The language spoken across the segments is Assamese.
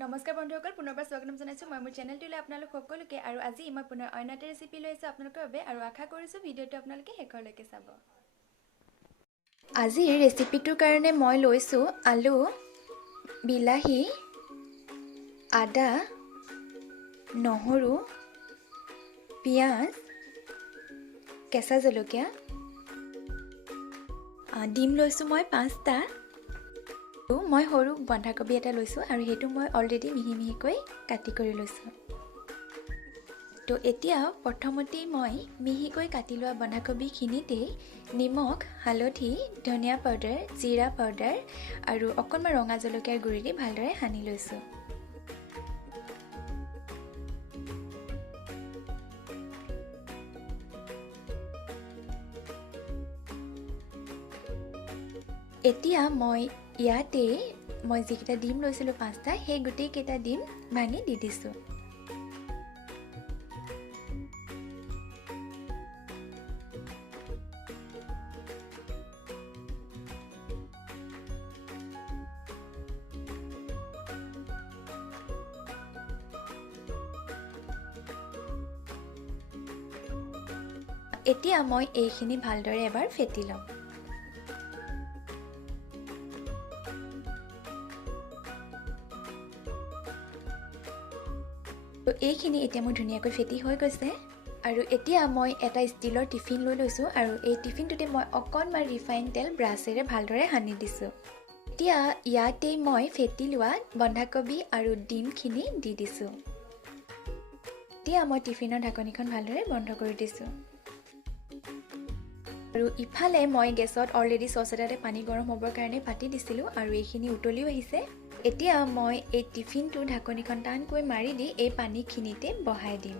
নমস্কাৰ বন্ধুসকল পুনৰবাৰ স্বাগতম জনাইছোঁ মই মোৰ চেনেলটোলৈ আপোনালোক সকলোকে আৰু আজি মই পুনৰ অন্য এটা ৰেচিপি লৈ আহিছোঁ আপোনালোকৰ বাবে আৰু আশা কৰিছোঁ ভিডিঅ'টো আপোনালোকে শেষলৈকে চাব। আজিৰ ৰেচিপিটোৰ কাৰণে মই লৈছোঁ আলু, বিলাহী, আদা, নহৰু, পিঁয়াজ, কেঁচা জলকীয়া, ডিম লৈছোঁ মই 5টা। মই সৰু বন্ধাকবি এটা লৈছোঁ আৰু সেইটো মই অলৰেডি মিহি মিহিকৈ কাটি কৰি লৈছোঁ। তো এতিয়া প্ৰথমতেই মই মিহিকৈ কাটি লোৱা বন্ধাকবিখিনিতেই নিমখ, হালধি, ধনিয়া পাউডাৰ, জিৰা পাউডাৰ আৰু অকণমান ৰঙা জলকীয়াৰ গুড়ি দি ভালদৰে সানি লৈছোঁ। এতিয়া মই ইয়াতে যিকেইটা ডিম লৈছিলোঁ 5টা সেই গোটেইকেইটা ডিম ভাঙি দি দিছোঁ। এতিয়া মই এইখিনি ভালদৰে এবাৰ ফেটি ল'ম। তো এইখিনি এতিয়া মোৰ ধুনীয়াকৈ ফেটি হৈ গৈছে আৰু এতিয়া মই এটা ষ্টিলৰ টিফিন লৈ লৈছোঁ আৰু এই টিফিনটোতে মই অকণমান ৰিফাইন তেল ব্ৰাছেৰে ভালদৰে সানি দিছোঁ। এতিয়া ইয়াতেই মই ফেটি লোৱা বন্ধাকবি আৰু ডিমখিনি দি দিছোঁ। এতিয়া মই টিফিনৰ ঢাকনিখন ভালদৰে বন্ধ কৰি দিছোঁ। আৰু ইফালে মই গেছত অলৰেডি চচ এটাতে পানী গৰম হ'বৰ কাৰণে পাতি দিছিলোঁ আৰু এইখিনি উতলিও আহিছে। এতিয়া মই এই টিফিনটো ঢাকনিখন টানকৈ মাৰি দি এই পানীখিনিতে বহাই দিম।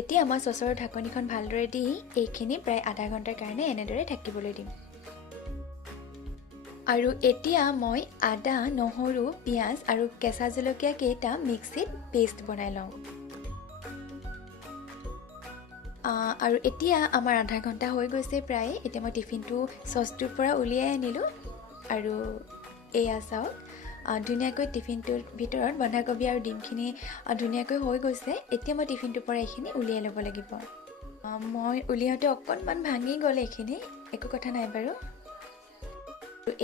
এতিয়া মই চচৰ ঢাকনিখন ভালদৰে দি এইখিনি প্ৰায় আধা ঘণ্টাৰ কাৰণে এনেদৰে থাকিবলৈ দিম। আৰু এতিয়া মই আদা, নহৰু, পিঁয়াজ আৰু কেঁচা জলকীয়া কেইটা মিক্সিত পেষ্ট বনাই লওঁ। আৰু এতিয়া আমাৰ আধা ঘণ্টা হৈ গৈছে প্ৰায়। এতিয়া মই টিফিনটো চচটোৰ পৰা উলিয়াই আনিলোঁ আৰু এয়া চাওক ধুনীয়াকৈ টিফিনটোৰ ভিতৰত বন্ধাকবি আৰু ডিমখিনি ধুনীয়াকৈ হৈ গৈছে। এতিয়া মই টিফিনটোৰ পৰা এইখিনি উলিয়াই ল'ব লাগিব। মই উলিয়াওঁতে অকণমান ভাঙি গ'ল এইখিনি, একো কথা নাই বাৰু।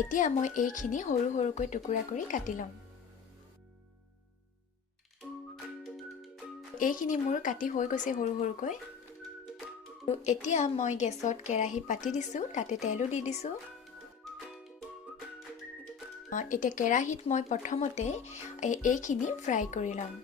এতিয়া মই এইখিনি সৰু সৰুকৈ টুকুৰা কৰি কাটি ল'ম। এইখিনি মোৰ কাটি হৈ গৈছে সৰু সৰুকৈ। এতিয়া মই গেছত কেৰাহী পাতি দিছোঁ, তাতে তেলো দি দিছোঁ। এতিয়া কেৰাহীত মই প্ৰথমতে এইখিনি ফ্ৰাই কৰি ল'ম।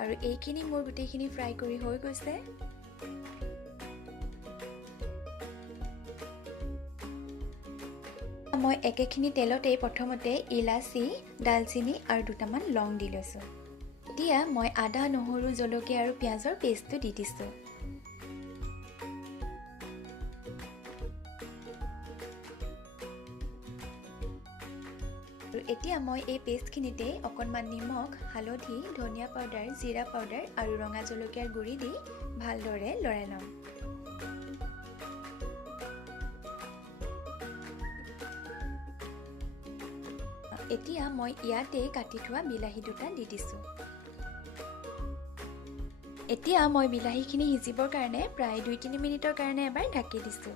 আৰু এইখিনি মোৰ গোটেইখিনি ফ্ৰাই কৰি হৈ গৈছে। মই একেখিনি তেলতেই প্ৰথমতে ইলাচি, ডালচেনি আৰু দুটামান লং দি লৈছোঁ। এতিয়া মই আদা, নহৰু, জলকীয়া আৰু পিঁয়াজৰ পেষ্টটো দি দিছোঁ। আৰু এতিয়া মই এই পেষ্টখিনিতে অকণমান নিমখ, হালধি, ধনিয়া পাউডাৰ, জিৰা পাউডাৰ আৰু ৰঙা জলকীয়াৰ গুড়ি দি ভালদৰে লৰাই ল'ম। এতিয়া মই ইয়াতে কাটি থোৱা বিলাহী দুটা দি দিছোঁ। এতিয়া মই বিলাহীখিনি সিজিবৰ কাৰণে প্ৰায় 2-3 মিনিটৰ কাৰণে এবাৰ ঢাকি দিছোঁ।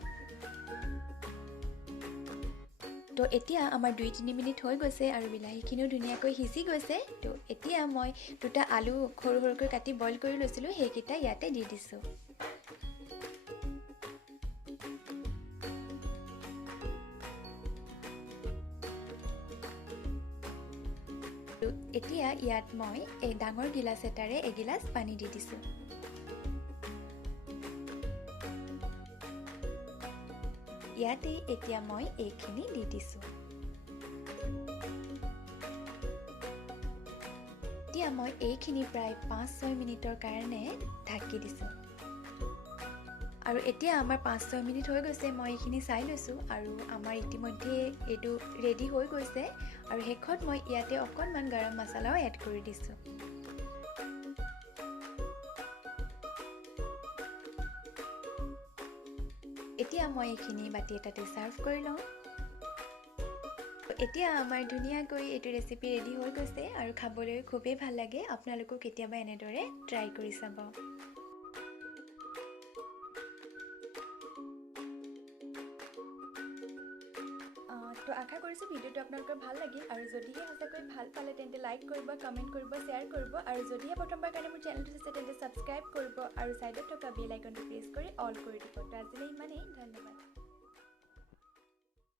তো এতিয়া আমাৰ 2-3 মিনিট হৈ গৈছে আৰু বিলাহীখিনিও ধুনীয়াকৈ সিজি গৈছে। তো এতিয়া মই দুটা আলু সৰু সৰুকৈ কাটি বইল কৰি লৈছিলোঁ, সেইকেইটা ইয়াতে দি দিছোঁ। এতিয়া ইয়াত মই এই ডাঙৰ গিলাচ এটাৰে এগিলাচ পানী দি দিছোঁ। ইয়াতে এতিয়া মই এইখিনি দি দিছোঁ। এতিয়া মই এইখিনি প্ৰায় 5-6 মিনিটৰ কাৰণে ঢাকি দিছোঁ। আৰু এতিয়া আমাৰ 5-6 মিনিট হৈ গৈছে, মই এইখিনি চাই লৈছোঁ আৰু আমাৰ ইতিমধ্যে এইটো ৰেডি হৈ গৈছে। আৰু শেষত মই ইয়াতে অকণমান গৰম মছলাও এড কৰি দিছোঁ। এতিয়া মই এইখিনি বাতি এটাতে ছাৰ্ভ কৰি লওঁ। এতিয়া আমাৰ ধুনীয়াকৈ এইটো ৰেচিপি ৰেডি হৈ গৈছে আৰু খাবলৈ খুবেই ভাল লাগে। আপোনালোকেও কেতিয়াবা এনেদৰে ট্ৰাই কৰি চাব। তো আশা কৰিছোঁ ভিডিঅ'টো আপোনালোকৰ ভাল লাগিল আৰু যদিহে সঁচাকৈ ভাল পালে তেন্তে লাইক কৰিব, কমেণ্ট কৰিব, শ্বেয়াৰ কৰিব আৰু যদিহে প্ৰথমবাৰ কাৰণে মোৰ চেনেলটো চাইছে তেন্তে ছাবস্ক্ৰাইব কৰিব আৰু ছাইডত থকা বেল আইকনটো প্ৰেছ কৰি অল কৰি দিব। তো আজিলৈ ইমানেই, ধন্যবাদ।